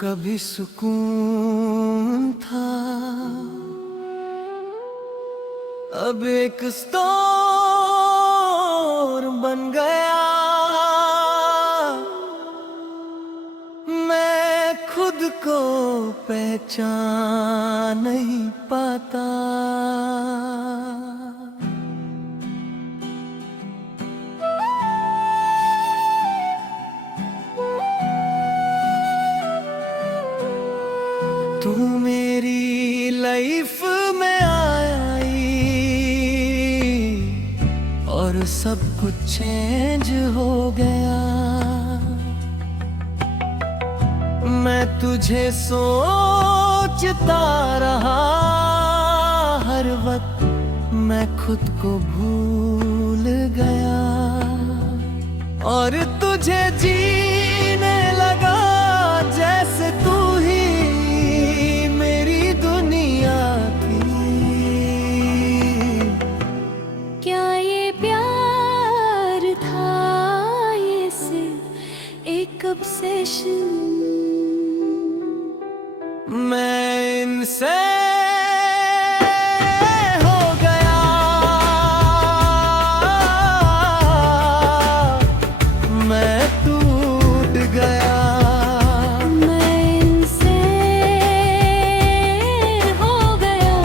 कभी सुकून था अब एक स्टोर बन गया। मैं खुद को पहचान नहीं पाता। तू मेरी लाइफ में आई और सब कुछ चेंज हो गया। मैं तुझे सोचता रहा हर वक्त, मैं खुद को भूल गया और तुझे जीने लगा जैसे तू ही मेरी दुनिया थी। क्या ये प्यार था, ये सिर्फ एक ऑब्सेशन? मैं इनसे हो गया, मैं टूट गया। मैं इनसे हो गया,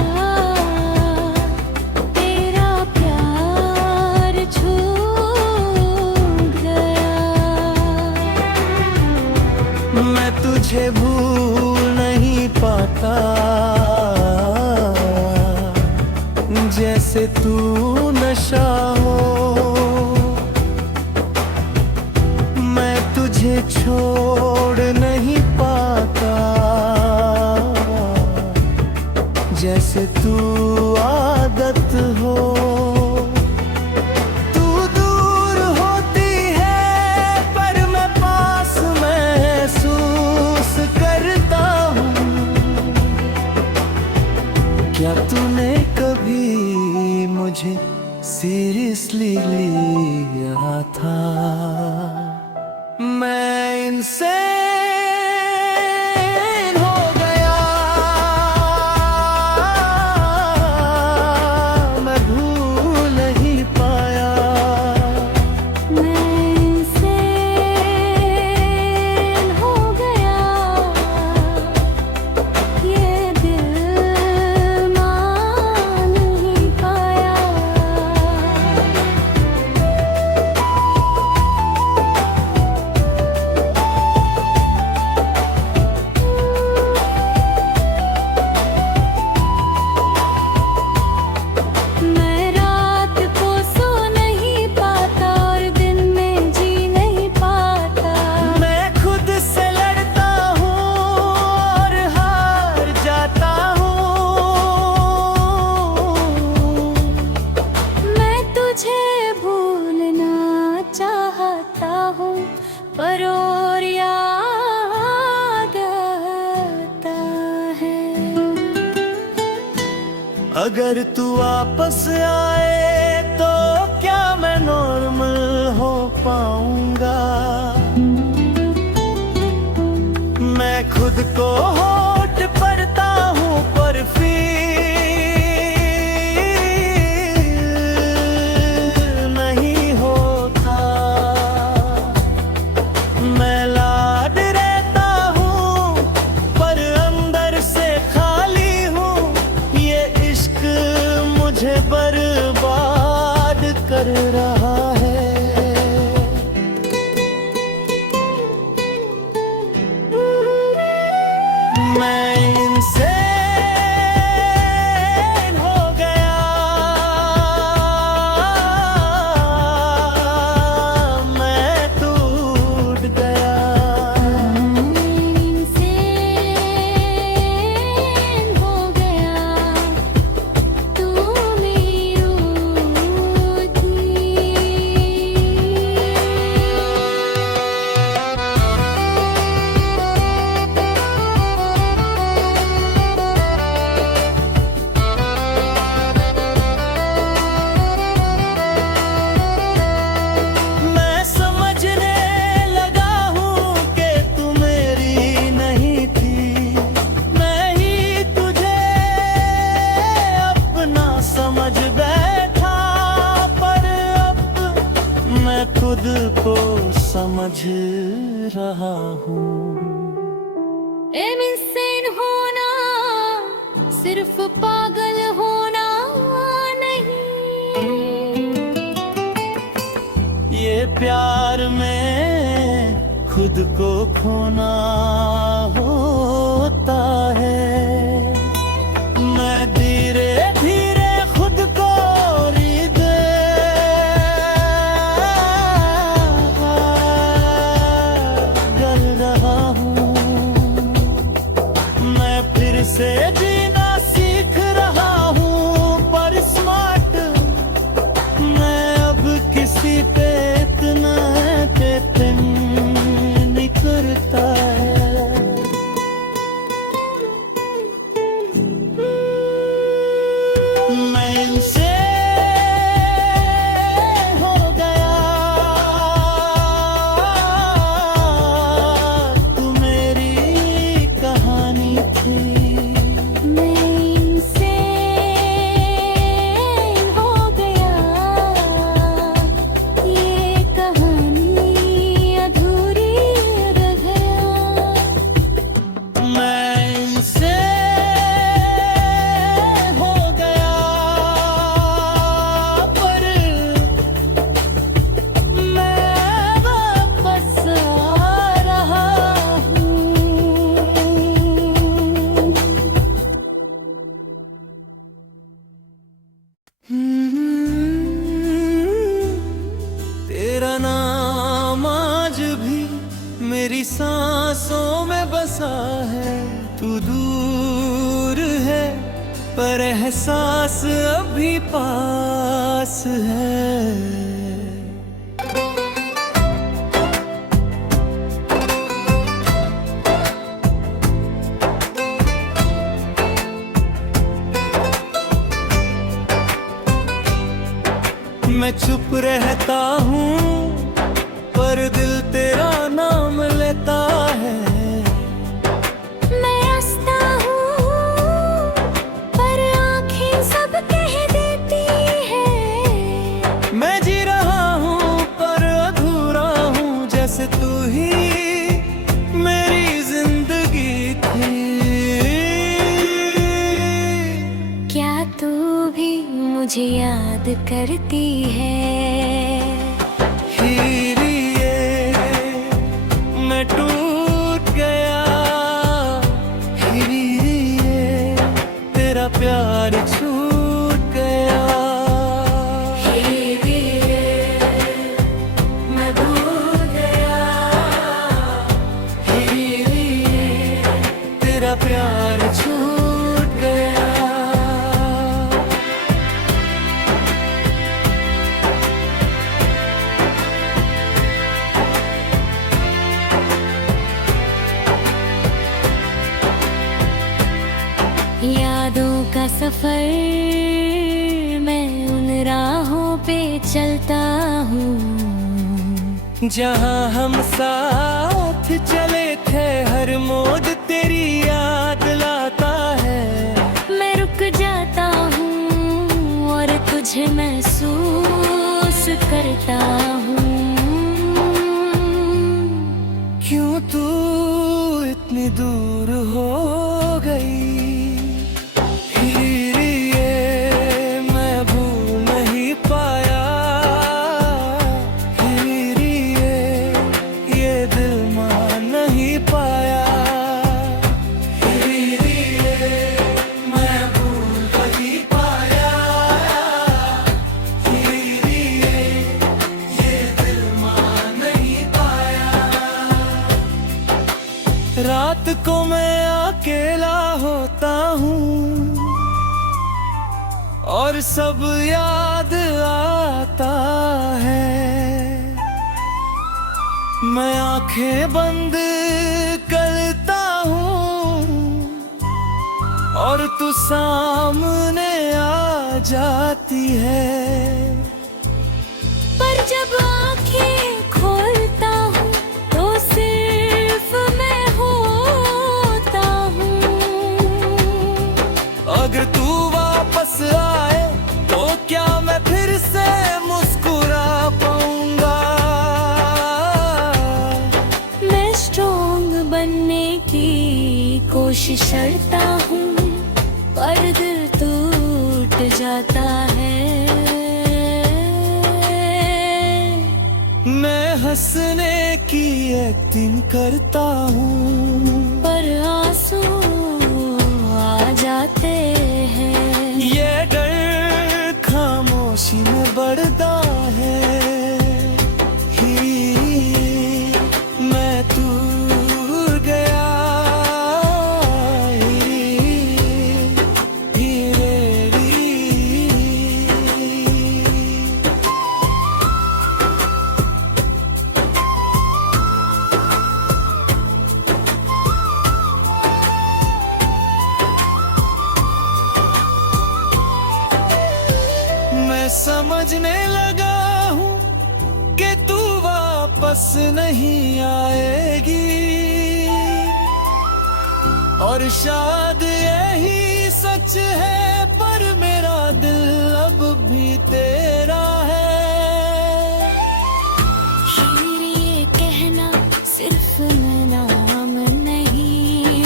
तेरा प्यार छूट गया। मैं तुझे भूल नहीं पाता जैसे तू नशा हो। मैं तुझे छोड़ नहीं पाता जैसे तू आदत हो। तू दूर होती है पर मैं पास महसूस करता हूँ। क्या तूने कभी मुझे सीरियसली लिया था? मैं इनसे हो गया, मैं भूल नहीं पाया। मैं इनसे हो गया, ये दिल मान नहीं पाया। मैं रात को सो नहीं पाता और दिन में जी नहीं पाता। मैं खुद से लड़ता हूँ और हार जाता हूँ। मैं तुझे भूलना चाहता हूँ पर और याद आता है। अगर तू वापस आए तो क्या मैं नॉर्मल हो पाऊंगा? मैं खुद को होठ पड़ता हूँ पर फील नहीं होता। मैं लाड रहता हूँ पर अंदर से खाली हूँ। ये इश्क मुझे बर्बाद कर रहा है। मैं समझ रहा हूँ। इनसेन होना सिर्फ पागल होना नहीं, ये प्यार में खुद को खोना होता है। मैं धीरे धीरे खुद को गल रहा हूँ। मैं फिर से जीना सीख रहा हूँ, पर स्मार्ट मैं अब किसी पे इतना डिपेंड नहीं करता है। मैं इनसे हो गया, तू मेरी कहानी थी। मैं इनसे हो गया, ये कहानी अधूरी रह गया। मैं इनसे हो गया, पर मैं वापस आ रहा हूँ। तेरा नाम आज भी मेरी सांसों में बसा है। तू दूर है पर एहसास अभी पास है। मैं चुप रहता हूँ पर दिल तेरा नाम लेता है। मैं हंसता हूँ पर आँखें सब कह देती है। मैं जी रहा हूँ पर अधूरा हूँ, जैसे तू ही मेरी जिंदगी थी। क्या तू भी मुझे याद करती है? हीरिए मैं टूट गया, हीरिए तेरा प्यार छूट गया। हीरिए मैं भूल गया, हीरिए तेरा प्यार छूट गया। यादों का सफर मैं उन राहों पे चलता हूँ, जहाँ हम साथ चले थे, हर मोड़ तेरी याद लाता है। मैं रुक जाता हूँ और तुझे महसूस करता हूँ। क्यों तू इतनी दूर हो गई? हीरिए मैं भूल नहीं पाया, हीरिए ये दिल मान नहीं पाया। हीरिए मैं भूल नहीं पाया, हीरिए ये दिल मान नहीं पाया। रात को मैं अकेला होता हूँ और सब याद आता है। मैं आंखें बंद करता हूँ और तू सामने आ जाती है। पर जब आँखें खोलता हूँ तो सिर्फ मैं होता हूँ। अगर तू वापस आए तो क्या मैं फिर से मुस्कुरा पाऊंगा? फिसलता हूँ पर दिल टूट जाता है। मैं हंसने की एक्टिंग करता हूँ पर आंसू आ जाते हैं। ये डर खामोशी में बढ़ता है। मैं टूट गया मैं समझने लगा हूँ कि तू वापस नहीं आएगी, और शायद यही सच है, पर मेरा दिल अब भी तेरा है। ये कहना सिर्फ नाम नहीं,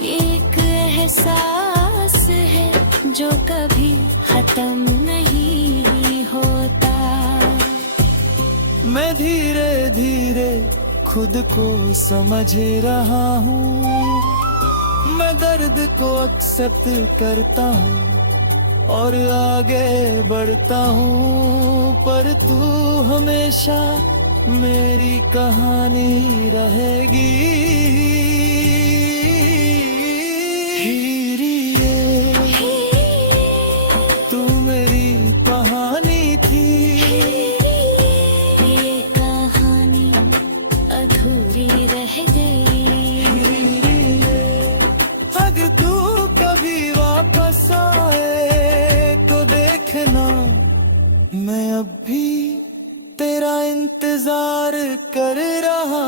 ये एक एहसास है जो कभी खत्म नहीं होता। मैं धीरे धीरे खुद को समझ रहा हूँ, मैं दर्द को एक्सेप्ट करता हूँ और आगे बढ़ता हूँ, पर तू हमेशा मेरी कहानी रहेगी। तू मेरी कहानी थी, ये कहानी अधूरी रह गई। अगर तू कभी वापस आए तो देखना, मैं अब भी तेरा इंतजार कर रहा